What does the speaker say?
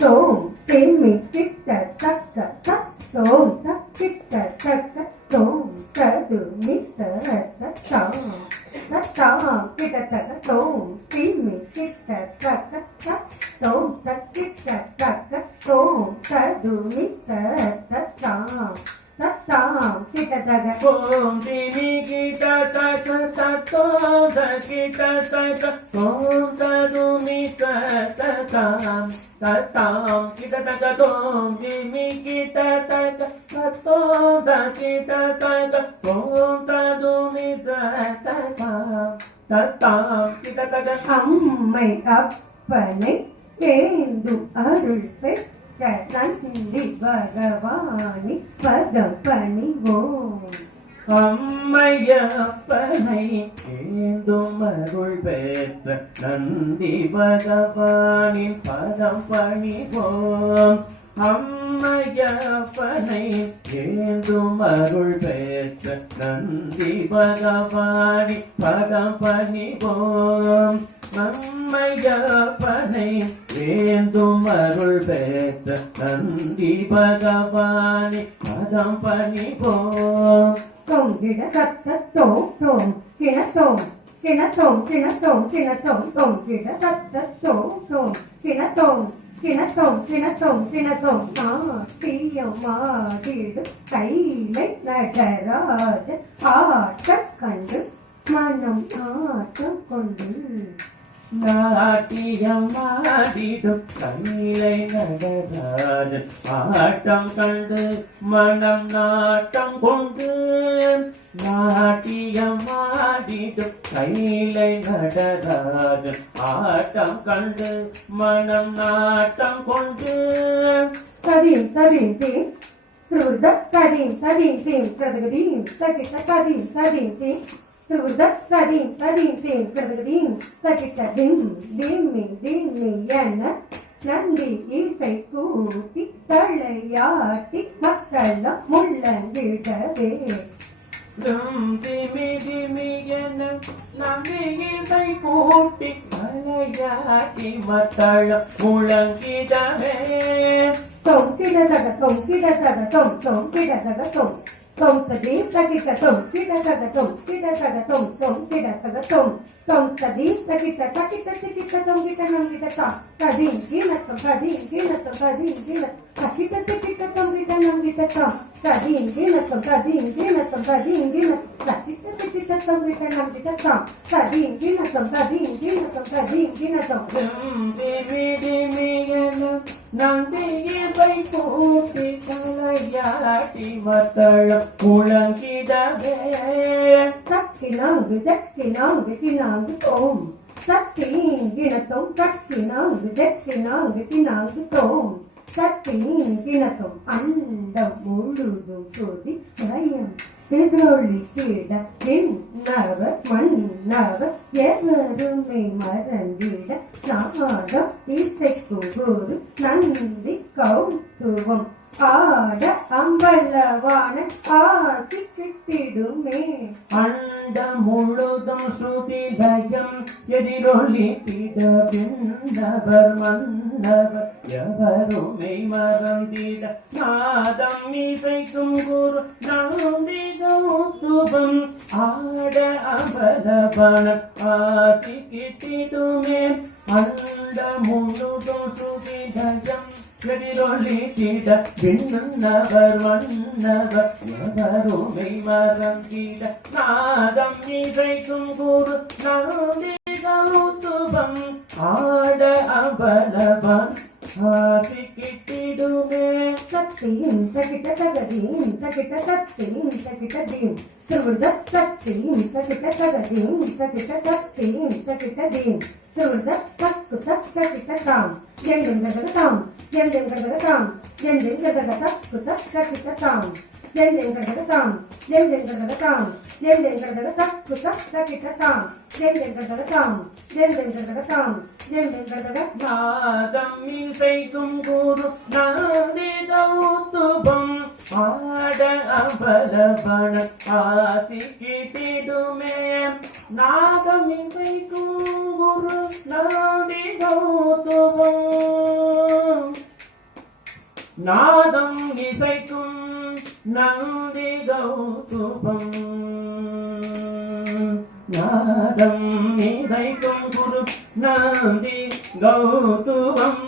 tôm tim mi kít ta tắc tôm tắc kít ta tắc tôm ta từ mi ta tắc kít ta tắc tôm tim mi kít ta tắc tôm tắc kít ta tắc tôm ta từ mi ta tắc kita taga Om timi kita taka tom ta kita taka tom ta dumi tatam kita taka tom timi kita taka tom ta kita taka tom ta dumi tatam kita taka அம்மை அப்பனை வேண்டும் அருள் பெற்ற நந்தி பகவானி பதம் பணிவோம் அம்மையப்பனை ஏந்தும் அருள் பெற்ற நந்தி பகவானின் பதம் பணிவோம் அம்மையப்பனை ஏந்தும் அருள் பெற்ற நந்தி பகவானின் பதம் பணிவோம் அம்மையப்பனை ஏந்தும் அருள் பெற்ற நந்தி பகவானின் பதம் பணிவோம் Tôm kìa tắc tôm kìa tôm kìa tôm kìa tôm kìa tôm tôm kìa tắc tôm kìa tôm kìa tôm kìa tôm kìa tôm nó tiêu mà đi đứt cày lấy lại trẻ đó chắc cần đứt mà nằm chắc còn đứt நாட்டியமாடிடும் கைலை நடராஜன் ஆட்டம் கண்டு மனம் நாட்டம் கொண்டு நாட்டியமாடிடும் கைலை நடராஜன் ஆட்டம் கண்டு மனம் நாட்டம் கொண்டு சரீம் சரீம் சரகதீம் சகித சரீம் சரீம் சகித திம்மி என நந்தி இசை கூட்டி தலையாட்டி மக்கள் முள்ளங்கிடவே திமி என நந்தி இசை கூட்டி தலையாட்டி மக்கள் முழங்கிடவே Tom kita taga tom tom tadi kita tom kita taga tom kita taga tom tadi kita tom kita nam kita ta tadi kita tom kita tom kita nam kita ta tadi kita tom kita tom kita tom kita nam kita ta tadi kita tom திமி என நந்தி இசை கூட்டி தலையாட்டி மக்கள் முழங்கிடவே சக்கினாங்கு தோம் சக்கினாங்கு தோம் சக்கினாங்கு அண்டம் முழுதும் சோதி பயம் சிதறொளி கிட விண்ணவர் மன்னவர் எவருமை மறந்திட நாதம் இசைக்கு ஒரு நந்தி கௌதுவம் ஆட அம்பலவான ஆசி கிட்டிடுமே அண்ட முழுதும் ஸ்ருதி பயம் எதிரொலி திட விண்ணவர் மன்னவர் எவருமை மறந்திட நாதம் இசைக்கும் குரு நந்தி கௌதுவம் ஆட அம்பலவான ஆசி கிட்டிடுமே அண்ட முழுதும் ஸ்ருதி பயம் எதிரொலி திட விண்ணவர் மன்னவர் எவருமை மறந்திட நாதம் இசைக்கும் குரு நந்தி கௌதுவம் ஆட அபலவன் ஆசி கிட்டிடுமே சக்தியும் சகித தகதியும் சகித சக்தியும் சகித தீம் சுருத சக்தியும் சகித தகதியும் சகித சக்தியும் சகித தீம் சுருத சக்கு சகித தாம் எங்கெங்கத தாம் எங்கெங்கத தாம் எங்கெங்கத சக்கு சகித தாம் எங்கெங்கத தாம் எங்கெங்கத தாம் எங்கெங்கத சக்கு சகித தாம் எங்கெங்கத தாம் எங்கெங்கத தாம் எங்கெங்கத நாதம் இசைக்கும் குரு நந்தி கௌதுபம் ஆட அபலவன ஆசி கிட்டிடுமே நாதம் இசைக்கும் குரு நந்தி கௌதுபம் நாதம் இசைக்கும் நந்தி கௌதுபம் நாதம் இசைக்கும் குரு நந்தி கௌதுபம்